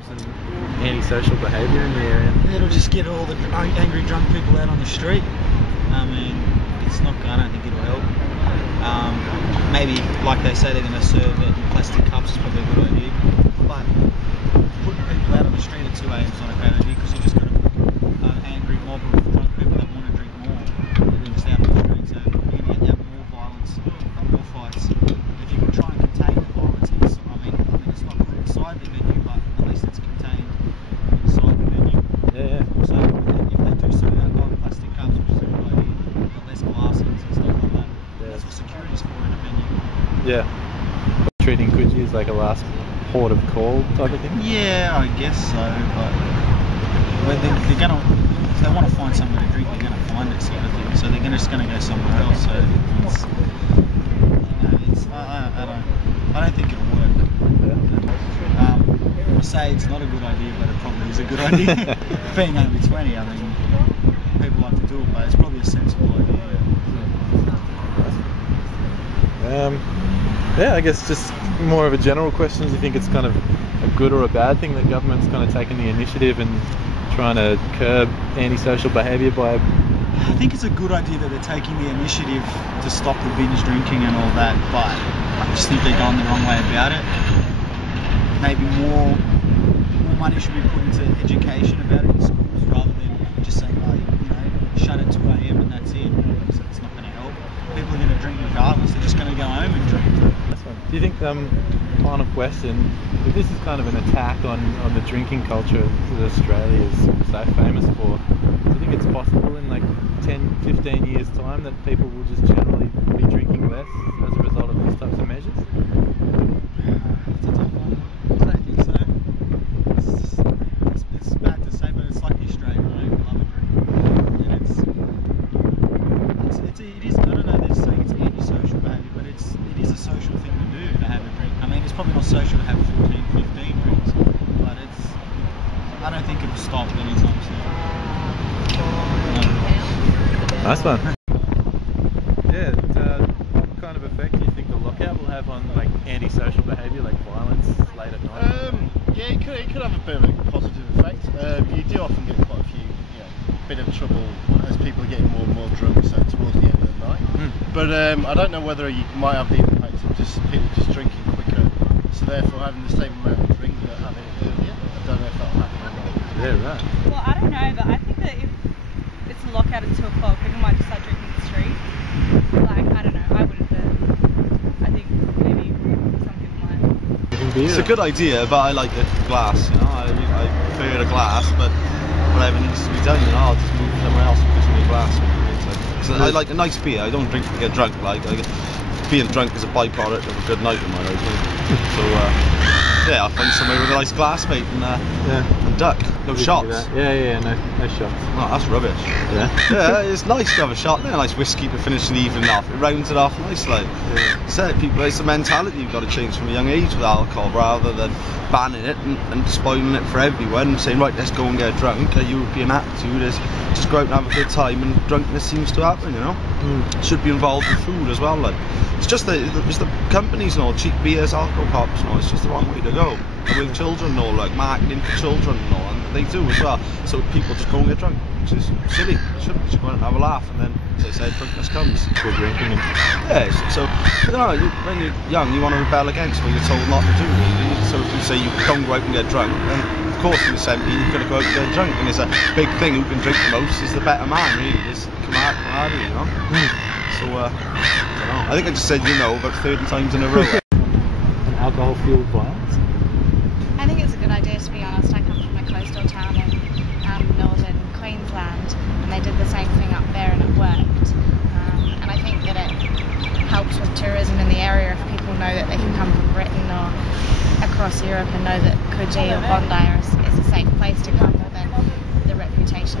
clubs and antisocial behaviour in the area. It'll just get all the angry drunk people out on the street. I mean, I don't think it'll help. Maybe, like they say, they're going to serve it in plastic cups is probably a good idea. But putting people out on the street at 2 AM is not a great idea, because you're just going to put an angry mob of drunk people that want to drink more just out on the street. So you're going to have more violence and more fights. If you can try and contain the violence, I mean it's not good inside the venue, but at least it's contained inside the venue. Yeah. So if they do serve alcohol in plastic cups, which is a good idea, you've got less glasses and stuff like that. That's what security's for in a venue. Yeah. Treating Coogee as like a last port of call type of thing? Yeah, I guess so, but they're gonna, if they want to find somewhere to drink, they're going to find it, sort of thing. So they're just going to go somewhere else. So I don't think it'll work. I say it's not a good idea, but it probably is a good idea. Being only 20, I mean, people like to do it, but it's probably a sensible idea. Yeah, I guess just more of a general question. Do you think it's kind of a good or a bad thing that government's kind of taken the initiative and trying to curb antisocial behaviour by... I think it's a good idea that they're taking the initiative to stop the binge drinking and all that, but I just think they're going the wrong way about it. Maybe more money should be put into education about it in schools, rather than just saying, shut at 2 AM and that's it. So it's not going to help. People are going to drink regardless. They're just going to go home and drink. Do you think, final question, if this is kind of an attack on the drinking culture that Australia is so famous for, do you think it's possible in like 10, 15 years time that people will just generally be drinking less as a result of these types of measures? It's a tough one. I don't think so. It's bad to say, but it's like the Australian way we love a drink. And it is, I don't know, they're saying it's antisocial behaviour, but it is a social thing to do, to have a drink. I mean, it's probably not social to have 14, 15 drinks, but I don't think it'll stop anytime soon. Nice one. Yeah, what kind of effect do you think the lockout will have on like antisocial behaviour, like violence late at night? Yeah, it could have a bit of a positive effect. You do often get quite a few, bit of trouble as people are getting more and more drunk, so towards the end of the night. But I don't know whether you might have the impact of just people just drinking quicker, so therefore having the same amount of drink but having it earlier. I don't know if that'll happen or not. Yeah, right. Well, I don't know, but I think that if it's a lockout at 2 o'clock, people might just start drinking in the street. Like, I don't know, I wouldn't, but I think maybe some people might. It's a good idea, but I like the glass, I prefer a glass, but whatever needs to be done, I'll just move somewhere else and give me a glass. So I like a nice beer. I don't drink to get drunk. Being drunk is a byproduct of a good night in my life. So I'll find somewhere with a nice glass, mate, and duck. No shots. No shots. Oh, that's rubbish. Yeah, it's nice to have a shot, a nice whiskey to finish the evening off. It rounds it off nicely. So people, it's the mentality you've got to change from a young age with alcohol, rather than banning it and spoiling it for everyone, saying, right, let's go and get drunk. A European attitude is just go out and have a good time, and drunkenness seems to happen, Should be involved in food as well, It's just the companies and all, cheap beers, alcohol pops, it's just the wrong way to go. And with children and all, like marketing for children and all, and they do as well. So people just go and get drunk, which is silly. They shouldn't. Just go out and have a laugh, and then, as I said, drunkenness comes. Good drinking. So when you're young, you want to rebel against what you're told not to do, really. So if you say you don't go out and get drunk, then of course in the 70s you've got to go out and get drunk, and it's a big thing. Who can drink the most is the better man, really. It's camaraderie, So I don't know. I think I just said about 30 times in a row. An alcohol-fueled violence? I think it's a good idea, to be honest. I come from a coastal town in northern Queensland, and they did the same thing up there, and it worked. And I think that it helps with tourism in the area if people know that they can come from Britain or across Europe and know that Coogee or Bondi is a safe place to come, more than the reputation.